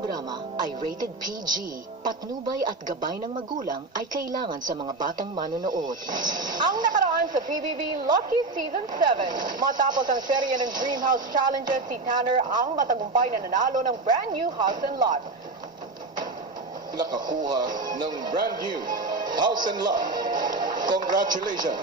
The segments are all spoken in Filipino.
programa ay rated PG. Patnubay at gabay ng magulang ay kailangan sa mga batang manonood. Ang nakaraan sa PBB Lucky Season 7. Matapos ang serye ng Dream House Challenges, si Tanner ang matagumpay na nanalo ng brand new house and lot. Nakakuha ng brand new house and lot. Congratulations,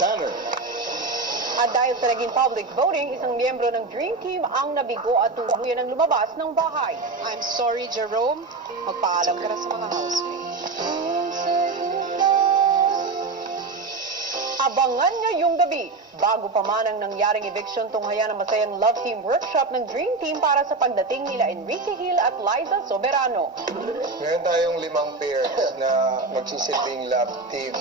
Tanner! At dahil sa naging public voting, isang miyembro ng Dream Team ang nabigo at tuluyan ng lumabas ng bahay. I'm sorry, Jerome. Magpaalam ka na sa mga housemates. Abangan ngayong gabi, bago pa man ang nangyaring eviction, tunghayan ang masayang love team workshop ng Dream Team para sa pagdating nila Enrique Hill at Liza Soberano. Meron tayong 5 pairs na magsisilbing love team.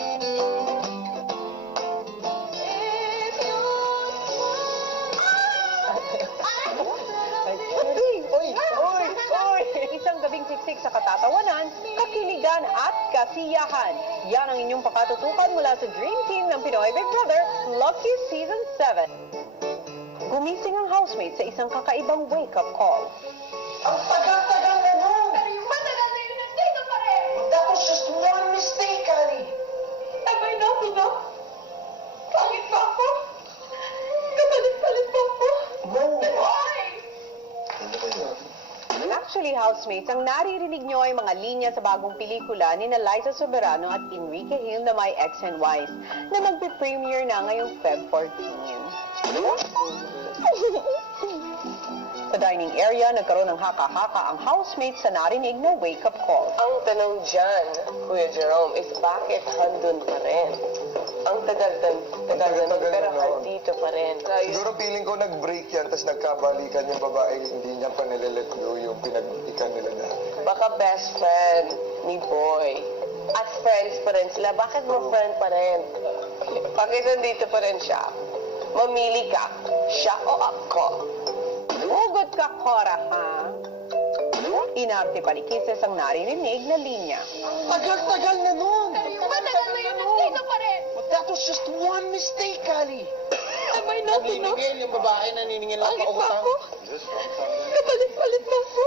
Isang gabing siksik sa katatawanan, kakiligan at kasiyahan. Yan ang inyong pakatutukan mula sa Dream Team ng Pinoy Big Brother, Lucky Season 7. Gumising ang housemate sa isang kakaibang wake-up call. Ang tagal-tagal na nun! Pero yung matagal na yun, nandito pa rin! That was just one mistake, Ali! Am I not enough? Pangit ba ako? Kapalit-palit ba ako? No! Why? Actually, housemates, ang naririnig nyo ay mga linya sa bagong pelikula ni Liza Soberano at Enrique Hill na My Ex and Wife na magpe-premiere na ngayong Feb 14. Sa dining area, nagkaroon ng haka-haka ang housemates sa narinig na wake-up call. Ang tanong dyan, Kuya Jerome, is bakit handun pa rin? Ang tagal na pero handito pa rin. Siguro feeling ko nag-break yan, tapos nagkabalikan yung babaeng hindi niya pa nililet go yung pinag-ikan nila na. Baka best friend ni Boy. At friends pa rin sila. Bakit mo friend pa rin? Bakit nandito pa rin siya? Mamili ka, siya o ako? Hugot ka, Cora, ha? Inarte pa ni Kisses ang naririnig na linya. Tagal-tagal na nun! Pero yung matagal na yun, nandito pa rin! That was just one mistake, Ali! Am I not enough? Naniningil yung babae, naniningil lang Pangit pa ba utang. ako? Kapalit-palit ba ako?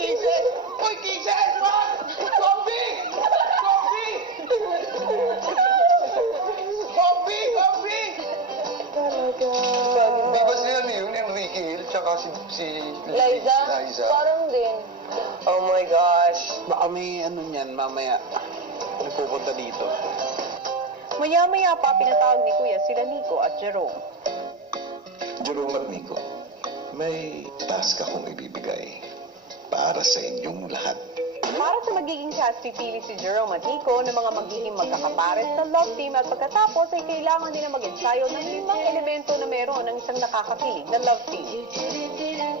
Kisses! Uy, Kisses! Wag! Zombie! Zombie! Zombie! Zombie! Di ba sila yung Enrique Hill, tsaka si Liza? Parang din. Oh my gosh. Baka may ano niyan, mamaya. Nagpupunta dito. Maya-maya pa pinatawag ni Kuya sila Nico at Jerome. Jerome at Nico, may task akong ibibigay para sa inyong lahat. Para sa magiging cast, pipili si Jerome at Nico ng mga magiging magkakapares sa love team at pagkatapos ay kailangan nila mag-ensayo ng 5 elemento na meron ng isang nakakakilig na love team.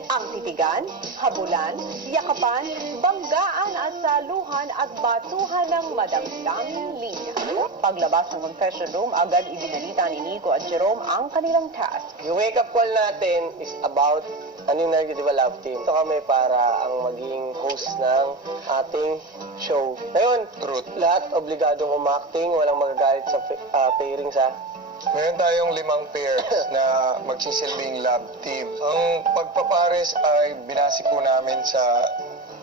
Ang titigan, habulan, yakapan, banggaan at saluhan at batuhan ng madamdaming linya. Paglabas ng confession room, agad ibinalita ni Nico at Jerome ang kanilang task. Yung wake-up call natin is about ano yung di ba, love team. Ito kami para ang maging host ng ating show. Ngayon, Truth. lahat obligadong umacting, walang magagalit sa pairings ha. Meron tayong 5 pairs na magsisilbing love team. Ang pagpapares ay binasi po namin sa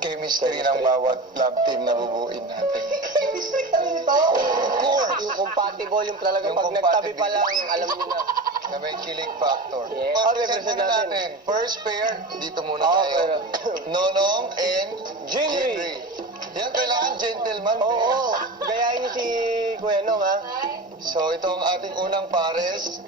chemistry ng bawat love team na bubuin natin. Chemistry kami nito? Of course! Yung compatible, yung talagang Yung pag nagtabi pa lang, compatibility. alam mo na. Na may kilig factor. Yes. Pag-present Okay, muna present natin. First pair, dito muna Oo, tayo. pero- Nonong and Jinri. Jinri. Yan, kailangan gentleman. Oo, gayahin niyo si Kuya Nong ha. So, ito ang ating unang pares.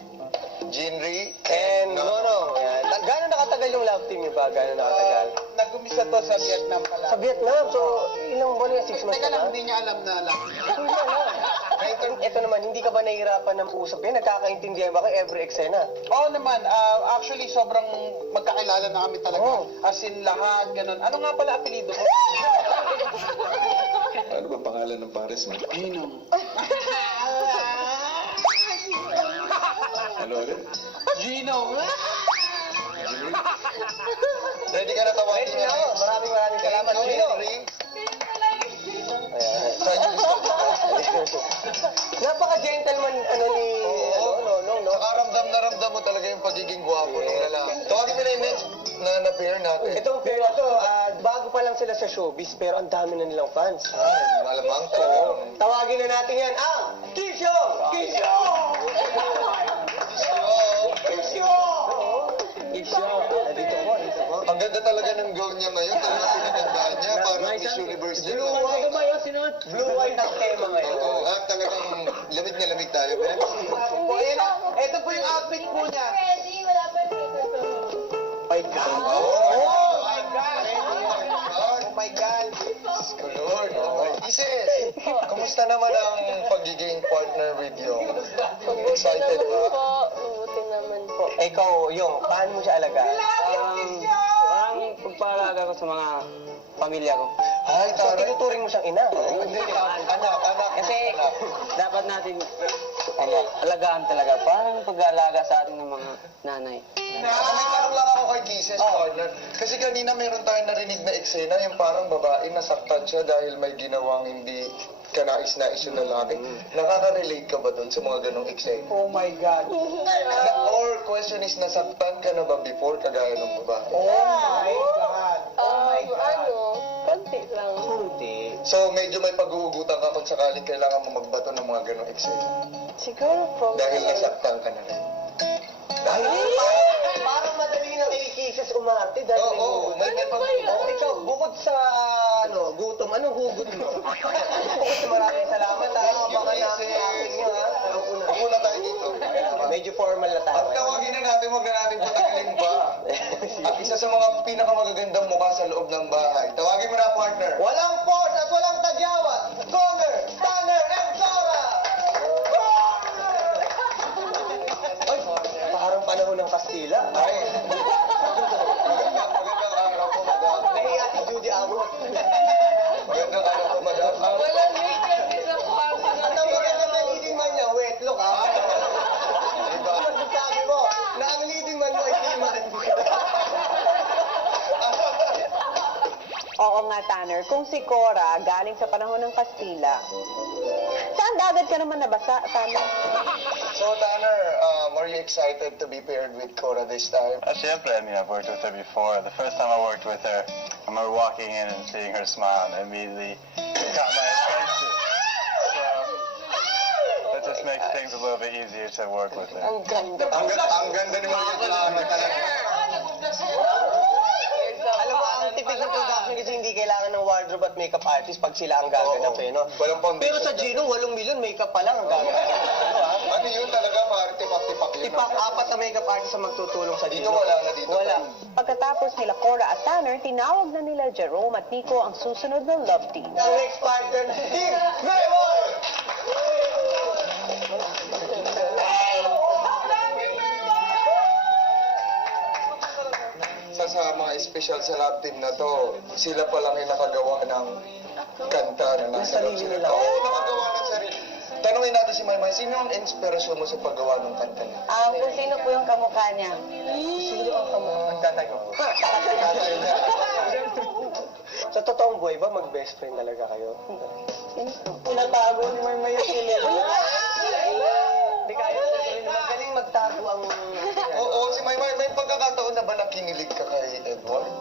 Jinri And Nono. Yan. Gano'n nakatagal yung love team niyo ba? Gano'n nakatagal? Nag-umisa to sa Vietnam pala. Sa Vietnam, so ilang buwan yan? 6 months Teka na lang, ba? hindi niya alam na lang. Hindi alam. Ito naman, hindi ka ba nahihirapan ng usap yan? Nagkakaintindihan ba kayo every eksena? Oo naman, actually sobrang magkakilala na kami talaga. Oo. As in lahat, ganun. Ano nga pala apelido mo? Ano ba pangalan ng pares mo? Ninong. Ano ulit? Gino. Ready ka na tawagin Ready na ako. Maraming salamat. Gino. Napaka-gentleman ano ni Oo. no. Nakaramdam na ramdam mo talaga yung pagiging gwapo ng lalaki. Tawagin mo na yung next na-pair natin. Itong pair na to, bago pa lang sila sa showbiz, pero ang dami na nilang fans. Ay, malamang to. Tawagin na natin yan, Kisyo! Kisyo! Kisyo! Kisyo! Dito po, dito po. Ang ganda talaga ng gown niya ngayon. Talaga pinagandaan niya. Parang Miss Universe din. Blue white ang tema ngayon. Oo, talagang lamig na lamig tayo, Ben. Ito po yung outfit po niya. Ready? Wala pa yung My God! Oh my God. Lord, Isis, kumusta naman ang pagiging partner with you? Excited ba? Mabuti naman po. Ikaw, Yung, paano mo siya alagaan? Parang pagpaalaga ko sa mga pamilya ko. Ay, So, taray. tinuturing mo siyang ina. Hindi, anak. Kasi dapat natin alagaan talaga. Parang pag-aalaga sa atin ng mga nanay. May tanong lang ako kay Kisses, partner. Kasi kanina meron tayong narinig na eksena, yung parang babae nasaktan siya dahil may ginawang hindi kanais-nais yung lalaki. Nakaka-relate ka ba dun sa mga ganong eksena? Oh my God. Or question is, nasaktan ka na ba before kagaya ng babae? Oh my God. Konti lang. Kunti. So, medyo may pag-uugutan ka kung sakaling kailangan mo magbato ng mga ganong eksena. Siguro po. Dahil nasaktan ka na rin. Dahil parang madali na kay Kisses umarte dahil Oo, may Ikaw, bukod sa gutom, anong hugot mo? Bukod sa maraming salamat, abangan namin yung acting nyo, ha? Ako na tayo dito. Medyo formal na tayo. At tawagin na natin, huwag na natin patagalin pa. At isa sa mga pinakamagagandang mukha sa loob ng bahay. Tawagin mo na, partner. Walang force at walang tagyawat. Connor, Tanner, and Zora! Ay, parang panahon ng Kastila. Ay, magandang araw po, madam. Nahiya si Judy Abot. Magandang araw po, madam. Walang weekend sa kwarto. At ang maganda na leading man niya, wetlock, ha? Diba? Sabi mo, na ang leading man mo ay Timan. Oo nga, Tanner. Kung si Cora galing sa panahon ng Kastila, saan dagat ka naman nabasa, Tanner? So, Tanner, are you excited to be paired with Cora this time? Siyempre, I mean, I've worked with her before. The first time I worked with her, I remember walking in and seeing her smile, and immediately it got my attention. So, that just makes things a little bit easier to work with her. Ang ganda. Ang ganda ni Maria Clara talaga. Alam mo, ang typical production kasi hindi kailangan ng wardrobe at makeup artist pag sila ang gaganap, eh, no? Walang Pero foundation. sa Gino, 8 milyon, makeup pa lang ang gaganap. Ano yun talaga, parang tipak-tipak yun. Tipak, 4 na makeup artist ang magtutulong sa Dito Gino. wala na dito. Wala. Pagkatapos nila Cora at Tanner, tinawag na nila Jerome at Nico ang susunod na love team. Ang next partner, Team Mayboy! Sa mga espesyal sa lab team na to, sila pa lang yung nakagawa ng kanta na nasa loob sarili sila. nila. Oo, nakagawa ng sarili. Tanungin natin si Maymay, sino ang inspirasyon mo sa paggawa ng kanta niya? Kung sino po yung kamukha niya? Sino ang tatay ko? Tatay niya. Sa totoong buhay ba, mag-best friend talaga kayo? Pinatago ni Maymay yung sila. Hindi kaya sabihin, magaling magtago ang... Oo, si Maymay, may pagkakataon na ba nakinilig ka kay Edward?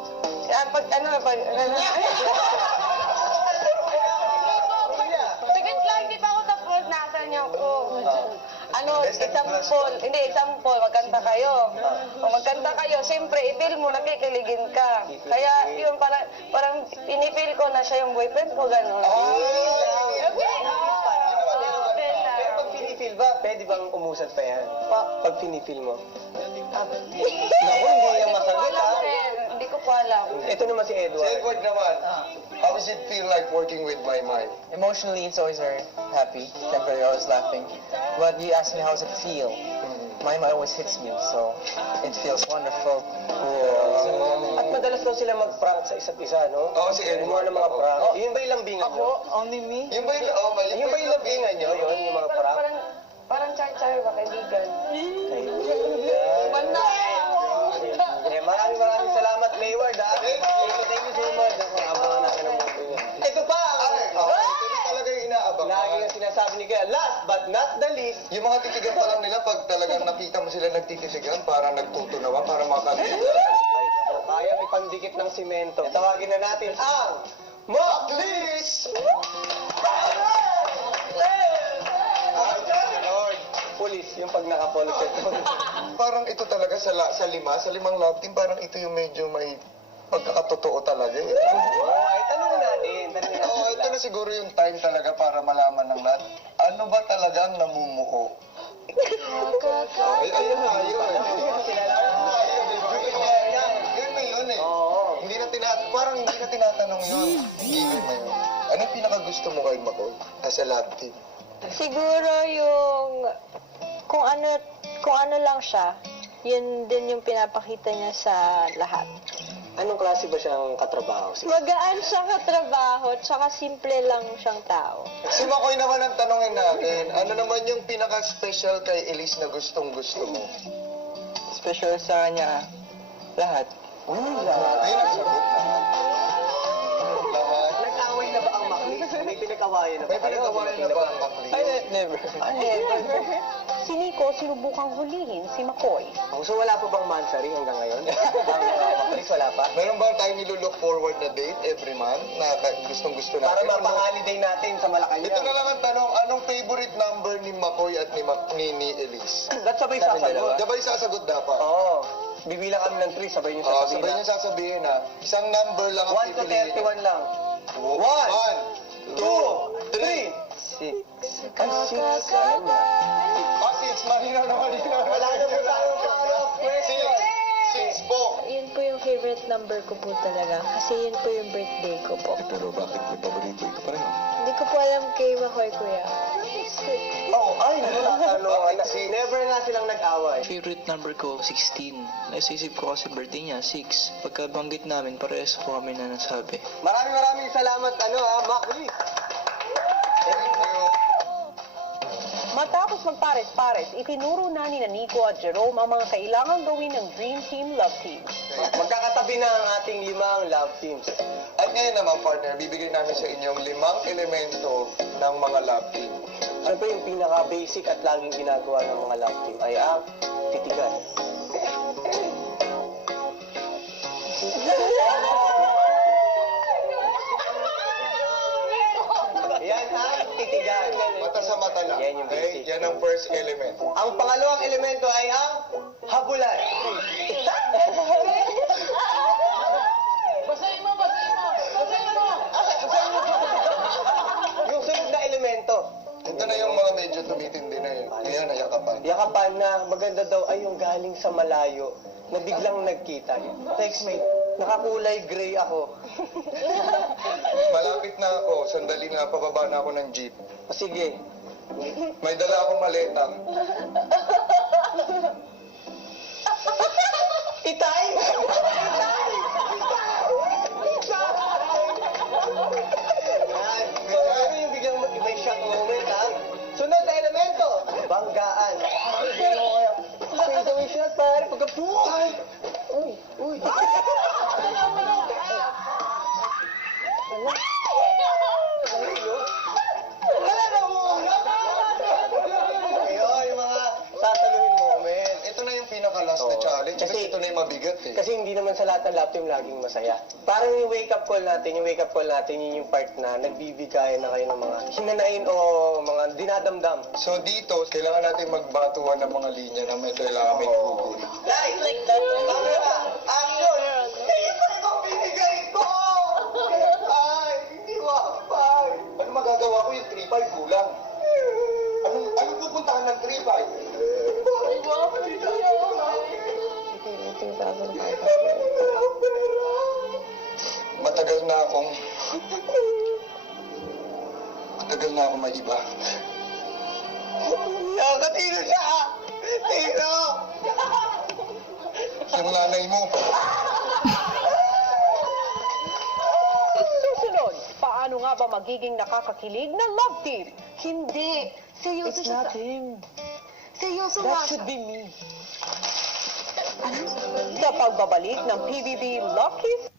Sige lang, di pa ako tapos. Nasa niya ako. Example, magkanta kayo. Kung magkanta kayo, siyempre, i-feel mo, nakikiligin ka. Kaya, yun, parang pinipil ko na siya yung boyfriend ko, gano'n. Pero pag pinifeel ba, pwede bang umusad pa yan? Pag pinifeel mo? Naku, hindi yan masagot, ha? Hindi ko pa alam. Ito naman si Si Edward. Edward naman, how does it feel like working with Maymay? Emotionally, it's always very happy. Siyempre, you're always laughing. But you ask me how does it feel? My mind always hits me, so it feels wonderful. At madalas daw sila mag-prank sa isa't isa, no? Oo, si Edward. Humor ng mga prank. Yun ba yung lambingan nyo? Only me? Yung ba yung, Yun ba yung lambingan nyo? Yun, yung mga prank? Parang char-char ba, kaibigan? Maraming salamat, Mayward, ha? Thank you so much. Abangan natin ang mga yun. Ito pa! ito talaga yung inaabang. Lagi yung sinasabi ni Kaya, last but not the least, Yung mga titigan pa lang nila, pag talagang nakita mo sila nagtititigan, parang nagtutunawa, para makakalimutan. kayang ipandikit ng simento. Tawagin na natin ang Moklis! Lord, pulis, yung pag naka-polo set. Parang ito talaga sa limang love team, parang ito yung medyo may pagkakatotoo talaga eh. Ay, tanong natin. Oo, ito na siguro yung time talaga para malaman ng lahat. Ano ba talagang namumuo? Ayun na, yun. Yun na yun eh. Parang hindi na tinatanong yun. Hindi na yun. Anong pinakagusto mo kay Makoy as a love team? Siguro yung kung ano lang siya, yun din yung pinapakita niya sa lahat. Anong klase ba siyang katrabaho? Magaan siya katrabaho, tsaka simple lang siyang tao. Si Makoy naman ang tanongin natin, ano naman yung pinaka-special kay Elise na gustong-gusto mo? Special sa kanya, lahat. Lahat. Ayun ang sagot lahat. Lahat. Nag-away na ba ang Maklis? May pinag-awayan na ba May pinag-awayan na ba ang Maklis? Never. Si Nico, sinubukang hulihin si McCoy. So wala pa bang mansari hanggang ngayon? Ang Maklis, wala pa? Meron ba tayong nilulook forward na date every month na gustong-gusto natin? Para mapa-holiday natin sa Malacanang. Ito na lang ang tanong, anong favorite number ni Makoy at ni Elise? Ba't sabay sasagot? Sabay sasagot dapat. Oo. Bibilang kami ng 3, sabay niyo Oh, sasabihin. sabay niyo sasabihin ha. Isang number lang ang 1 to 31 lang. 1, 2, 3. 6. Six. Malinaw na malinaw. Wala na po tayong follow-up question. Six po. Yun po yung favorite number ko po talaga. Kasi yun po yung birthday ko po. Pero bakit may paborito ito pa rin? Hindi ko po alam kay Makoy, kuya. Oh, ay, nagtatanong. Never nga silang nag-away. Favorite number ko, 16. Naisisip ko kasi birthday niya, 6. Pagkabanggit namin, parehas po kami na nasabi. Maraming salamat, Maklis. Thank you. Matapos magpares-pares, itinuro na ni Nico at Jerome ang mga kailangang gawin ng Dream Team Love Team. Magkakatabi na ang ating 5 love teams. At ngayon naman, partner, bibigyan namin sa inyong 5 elemento ng mga love team. Siyempre yung pinaka-basic at laging ginagawa ng mga love team ay ang titigan. Yan ang titigan. Mata sa mata lang. Yan yung Okay? basic. Yan ang first element. Ang pangalawang elemento ay ang habulan. Yung sunod na elemento. Ito na yung mga medyo tumitindi na yun. Ngayon, nayakapan. Yakapan na maganda daw ay yung galing sa malayo na biglang nagkita. Textmate, nakakulay gray ako. Malapit na ako. Sandali nga, pababa na ako ng jeep. O sige, May dala akong maleta. itay! So, ano yung biglang may shock moment, ha? Sunod na elemento, banggaan. Say the way shot, pare. Pagka-po! Uy! Wala na muna! Ayun, yung mga sasaluhin moment. Ito na yung pinaka-last na challenge. Kasi ito na yung mabigat eh. Kasi hindi naman sa lahat ng love team laging masaya. Parang yung wake-up call natin, yun yung part na nagbibigayan na kayo ng mga hinanain o mga dinadamdam. So dito, kailangan natin magbatuan ng mga linya na may kailangan may gugulo. Guys, camera, action! Ito yung binigay ko! Ay, hindi wakapay. Ano magagawa ko yung 3-5 kulang? Anong pupuntahan ng 3-5? Matagal na akong may iba. Nakatino siya! Tino! Yung nanay mo. Susunod, paano nga ba magiging nakakakilig na love team? Hindi. Seryoso It's siya. not him. Seryoso That nga should siya. be me. Sa pagbabalik ng PBB Love Kiss